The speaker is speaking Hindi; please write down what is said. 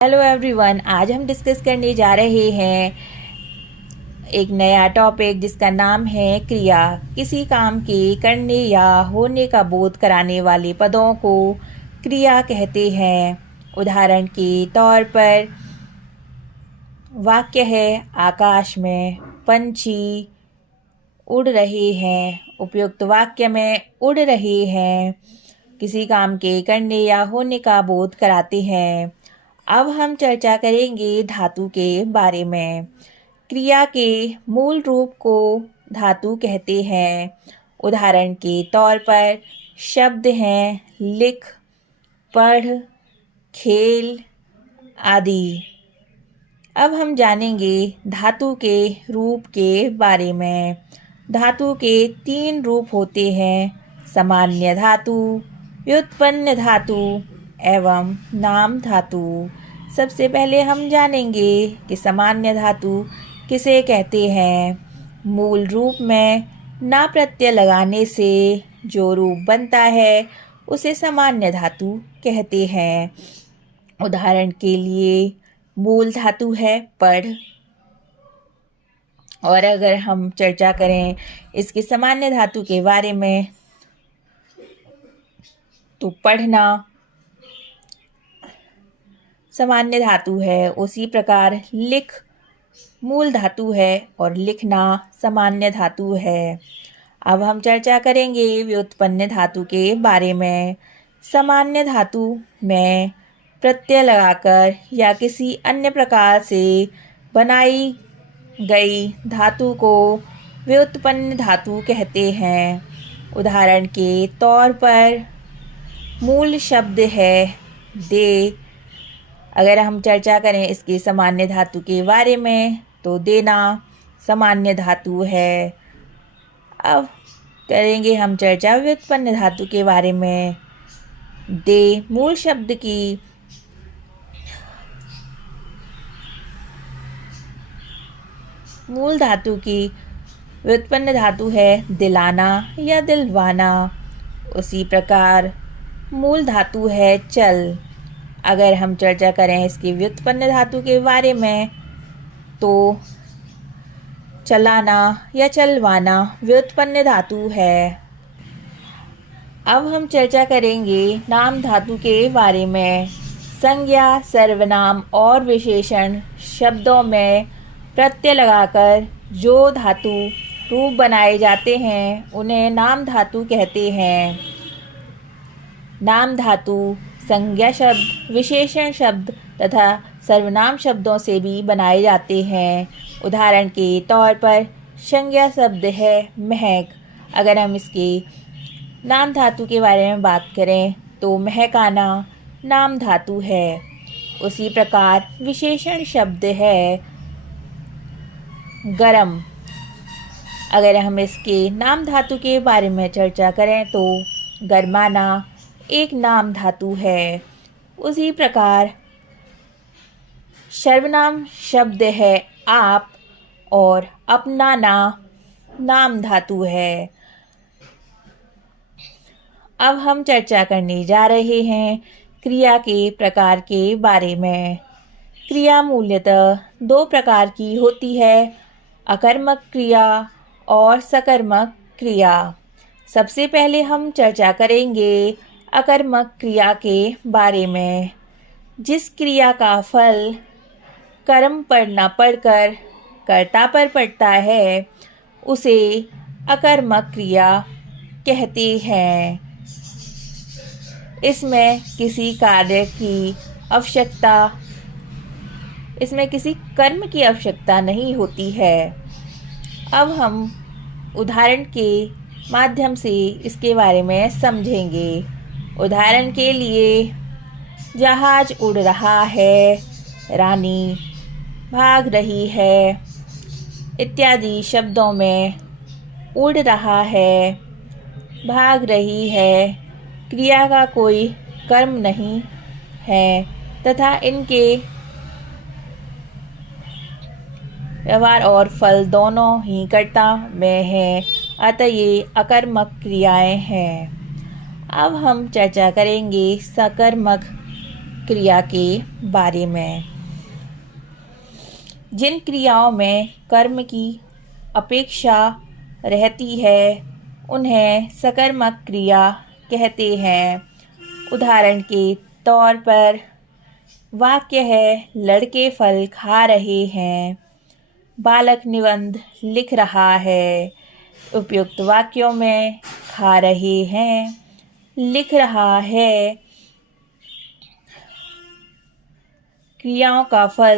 हेलो एवरीवन, आज हम डिस्कस करने जा रहे हैं एक नया टॉपिक जिसका नाम है क्रिया। किसी काम के करने या होने का बोध कराने वाले पदों को क्रिया कहते हैं। उदाहरण के तौर पर वाक्य है, आकाश में पंछी उड़ रहे हैं। उपयुक्त वाक्य में उड़ रहे हैं किसी काम के करने या होने का बोध कराते हैं। अब हम चर्चा करेंगे धातु के बारे में। क्रिया के मूल रूप को धातु कहते हैं। उदाहरण के तौर पर शब्द हैं लिख, पढ़, खेल आदि। अब हम जानेंगे धातु के रूप के बारे में। धातु के 3 रूप होते हैं, सामान्य धातु, व्युत्पन्न धातु एवं नाम धातु। सबसे पहले हम जानेंगे कि सामान्य धातु किसे कहते हैं। मूल रूप में ना प्रत्यय लगाने से जो रूप बनता है उसे सामान्य धातु कहते हैं। उदाहरण के लिए मूल धातु है पढ़, और अगर हम चर्चा करें इसके सामान्य धातु के बारे में तो पढ़ना सामान्य धातु है। उसी प्रकार लिख मूल धातु है और लिखना सामान्य धातु है। अब हम चर्चा करेंगे व्युत्पन्न धातु के बारे में। सामान्य धातु में प्रत्यय लगाकर या किसी अन्य प्रकार से बनाई गई धातु को व्युत्पन्न धातु कहते हैं। उदाहरण के तौर पर मूल शब्द है दे। अगर हम चर्चा करें इसके सामान्य धातु के बारे में तो देना सामान्य धातु है। अब करेंगे हम चर्चा व्युत्पन्न धातु के बारे में। दे मूल शब्द की मूल धातु की व्युत्पन्न धातु है दिलाना या दिलवाना। उसी प्रकार मूल धातु है चल। अगर हम चर्चा करें इसकी व्युत्पन्न धातु के बारे में तो चलाना या चलवाना व्युत्पन्न धातु है। अब हम चर्चा करेंगे नाम धातु के बारे में। संज्ञा, सर्वनाम और विशेषण शब्दों में प्रत्यय लगाकर जो धातु रूप बनाए जाते हैं उन्हें नाम धातु कहते हैं। नाम धातु संज्ञा शब्द, विशेषण शब्द तथा सर्वनाम शब्दों से भी बनाए जाते हैं। उदाहरण के तौर पर संज्ञा शब्द है महक। अगर हम इसके नाम धातु के बारे में बात करें तो महकाना नाम धातु है। उसी प्रकार विशेषण शब्द है गरम। अगर हम इसके नाम धातु के बारे में चर्चा करें तो गरमाना एक नाम धातु है। उसी प्रकार सर्वनाम शब्द है आप और अपनाना नाम धातु है। अब हम चर्चा करने जा रहे हैं क्रिया के प्रकार के बारे में। क्रिया मूलतः 2 प्रकार की होती है, अकर्मक क्रिया और सकर्मक क्रिया। सबसे पहले हम चर्चा करेंगे अकर्मक क्रिया के बारे में। जिस क्रिया का फल कर्म पर न पड़कर कर्ता पर पड़ता है उसे अकर्मक क्रिया कहते हैं। इसमें किसी कार्य की आवश्यकता इसमें किसी कर्म की आवश्यकता नहीं होती है। अब हम उदाहरण के माध्यम से इसके बारे में समझेंगे। उदाहरण के लिए जहाज उड़ रहा है, रानी भाग रही है इत्यादि शब्दों में उड़ रहा है, भाग रही है क्रिया का कोई कर्म नहीं है तथा इनके व्यवहार और फल दोनों ही कर्ता में है, अतः ये अकर्मक क्रियाएं हैं। अब हम चर्चा करेंगे सकर्मक क्रिया के बारे में। जिन क्रियाओं में कर्म की अपेक्षा रहती है उन्हें सकर्मक क्रिया कहते हैं। उदाहरण के तौर पर वाक्य है लड़के फल खा रहे हैं, बालक निबंध लिख रहा है। उपयुक्त वाक्यों में खा रहे हैं, लिख रहा है क्रियाओं का फल